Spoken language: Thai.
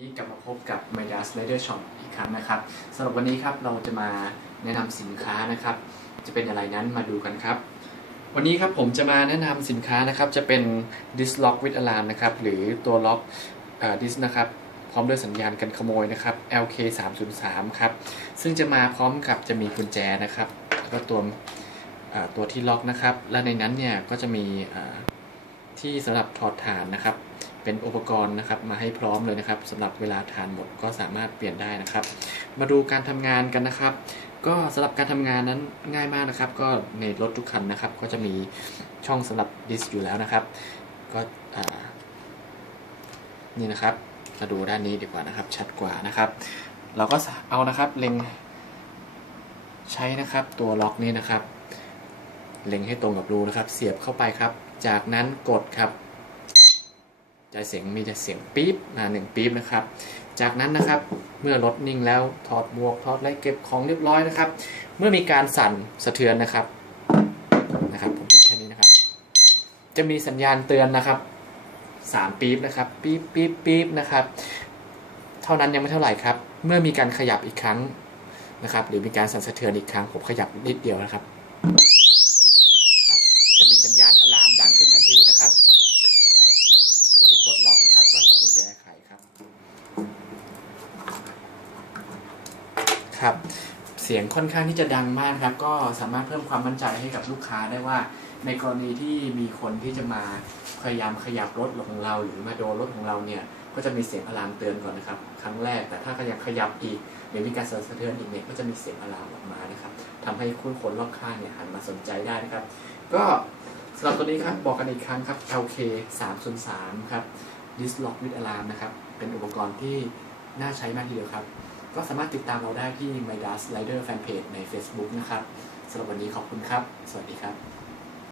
นี้กลับมาพบกับ m y d a s Rider Shop อีกครั้งนะครับสำหรับวันนี้ครับเราจะมาแนะนำสินค้านะครับ จะเป็นอะไรนั้นมาดูกันครับ วันนี้ครับผมจะมาแนะนำสินค้านะครับ จะเป็น Disk Lock with Alarm นะครับ หรือตัวล็อกดิสนะครับ พร้อมด้วยสัญญาณกันขโมยนะครับ LK 3 0 3ครับ ซึ่งจะมาพร้อมกับจะมีกุญแจนะครับ แล้วก็ตัวตัวที่ล็อกนะครับ และในนั้นเนี่ยก็จะมีที่สำหรับถอดฐานนะครับ เป็นอุปกรณ์นะครับมาให้พร้อมเลยนะครับสำหรับเวลาทานหมดก็สามารถเปลี่ยนได้นะครับ มาดูการทำงานกันนะครับ ก็สำหรับการทำงานนั้นง่ายมากนะครับ ก็ในรถทุกคันนะครับ ก็จะมีช่องสำหรับดิสอยู่แล้วนะครับ ก็อ่านี่นะครับมาดูด้านนี้ดีกว่านะครับ ชัดกว่านะครับ เราก็เอานะครับเล็งใช้นะครับตัวล็อกนี้นะครับ เล็งให้ตรงกับรูนะครับ เสียบเข้าไปครับ จากนั้นกดครับ จะเสียงมีจะเสียงปี๊บมาหนึ่งปี๊บนะครับ จากนั้นนะครับเมื่อรถนิ่งแล้วถอดหมวกถอดอะไรเก็บของเรียบร้อยนะครับ เมื่อมีการสั่นสะเทือนนะครับนะครับผมปิดแค่นี้นะครับ จะมีสัญญาณเตือนนะครับสามปี๊บนะครับปี๊บปี๊บปี๊บนะครับ เท่านั้นยังไม่เท่าไหร่ครับ เมื่อมีการขยับอีกครั้งนะครับ หรือมีการสั่นสะเทือนอีกครั้งผมขยับนิดเดียวนะครับครับ จะมีสัญญาณอะลามดังขึ้นทันทีนะครับวิธีปลดล็อกนะครับ ก็เอากุญแจไขครับ ครับ เสียงค่อนข้างที่จะดังมากครับ ก็สามารถเพิ่มความมั่นใจให้กับลูกค้าได้ว่า ในกรณีที่มีคนที่จะมาพยายามขยับรถของเรา หรือมาโดนรถของเราเนี่ย ก็จะมีเสียงอะลามเตือนก่อนนะครับ ครั้งแรก แต่ถ้าขยับขยับอีกหรือมีการสะเทือนอีกเนี่ย ก็จะมีเสียงอะลามออกมานะครับทำให้คุณคนรอบข้างเนี่ยหันมาสนใจได้นะครับ ก็สำหรับตัวนี้ครับ บอกกันอีกครั้งครับ LK 3 0 3ครับ Dislock with Alarm นะครับ เป็นอุปกรณ์ที่น่าใช้มากทีเดียวครับ ก็สามารถติดตามเราได้ที่ m y d a s Rider Fanpage ใน Facebook นะครับสำหรับวันนี้ขอบคุณครับ สวัสดีครับ